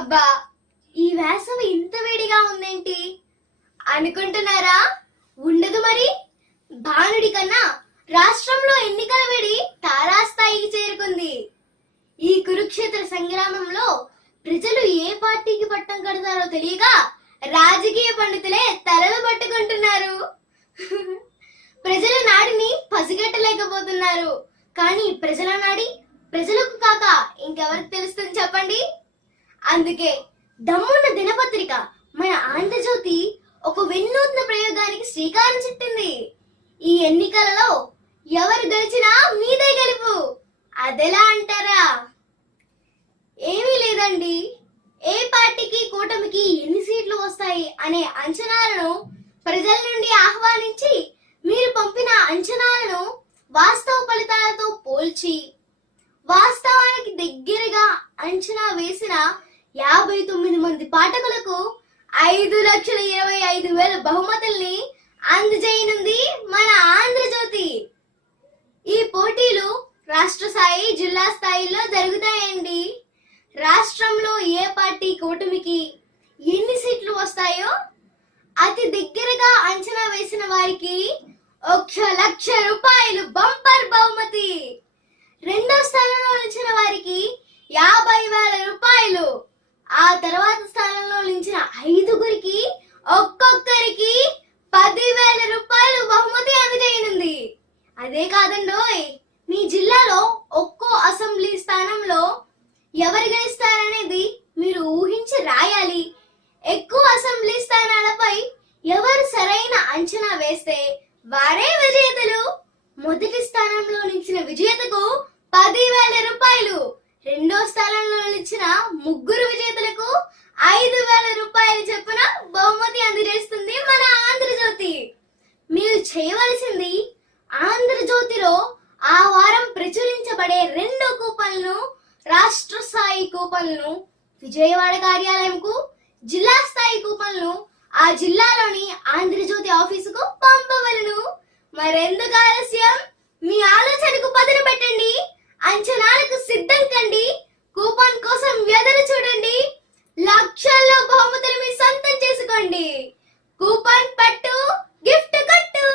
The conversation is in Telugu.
అబ్బా, ఈ వేసవి ఇంత వేడిగా ఉందేంటి అనుకుంటున్నారా? ఉండదు మరి. భానుడి కన్నా రాష్ట్రంలో ఎన్నికల వేడి తారాస్థాయికి చేరుకుంది. ఈ కురుక్షేత్ర సంగ్రామంలో ప్రజలు ఏ పార్టీకి పట్టం కడతారో తెలియక రాజకీయ పండితులే తలలు పట్టుకుంటున్నారు. ప్రజల నాడిని పసిగట్టలేకపోతున్నారు. కానీ ప్రజల నాడి ప్రజలకు కాక ఇంకెవరికి తెలుస్తుంది చెప్పండి? అందుకే దమ్మున్న దినపత్రిక మన ఆంధ్రజ్యోతి ఒక వినూత్న ప్రయోగానికి శ్రీకారం చుట్టింది. ఈ ఎన్నికలలో ఎవరు గెలిచినా మీదే గెలుపు. అదెలా అంటారా? ఏమీ లేదండి. ఏ పార్టీకి కూటమికి ఎన్ని సీట్లు వస్తాయి అనే అంచనాలను ప్రజల నుండి ఆహ్వానించి మీరు పంపిన అంచనాలను వాస్తవ ఫలితాలతో పోల్చి వాస్తవానికి దగ్గరగా అంచనా వేసిన 59 మంది పాఠకులకు 5,25,000 బహుమతుల్ని అందజేయనుంది మన ఆంధ్రజ్యోతి. ఈ పోటీలు రాష్ట్ర స్థాయి, జిల్లా స్థాయిలో జరుగుతాయండి. రాష్ట్రంలో ఏ పార్టీ కూటమికి ఎన్ని సీట్లు వస్తాయో అతి దగ్గరగా అంచనా వేసిన వారికి 1,00,000 రూపాయలు బంపర్ బహుమతి. రెండో స్థానంలో నిలిచిన వారికి 50,000 రూపాయలు. ఆ తర్వాత స్థానంలో నిలిచిన 5గురికి ఒక్కొక్కరికి 10,000 రూపాయలు బహుమతి అందజేయనుంది. అదే కాదండోయ్, మీ జిల్లాలో ఒక్కో అసెంబ్లీ స్థానంలో ఎవరు గెలుస్తారనేది మీరు ఊహించి రాయాలి. ఎక్కువ అసెంబ్లీ స్థానాలపై ఎవరు సరైన అంచనా వేస్తే వారే విజేతలు. మొదటి స్థానంలో నిలిచిన విజేతకు 10,000 రూపాయలు. రెండో స్థానంలో నిలిచిన 3 విజేతలకు 5,000 రూపాయలు చొప్పున బహుమతి అందజేస్తుంది మన ఆంధ్రజ్యోతి. మీరు చేయవలసింది ఆంధ్రజ్యోతిలో ఆ వారం ప్రచురించబడే 2 కూపన్లను, రాష్ట్ర స్థాయి కూపన్లను విజయవాడ కార్యాలయంకు, జిల్లా స్థాయి కూపన్లను ఆ జిల్లాలోని ఆంధ్రజ్యోతి ఆఫీసుకు పంపవలను. మరెందుకు ఆలస్యం? మీ ఆలోచనకు పదును పెట్టండి. అంచనాలకు సిద్ధం కండి. కూపన్ కోసం ఎదురు చూడండి. లక్షల్లో బహుమతులు మీ సొంతం చేసుకోండి. కూపన్ పట్టు, గిఫ్ట్ కట్టు.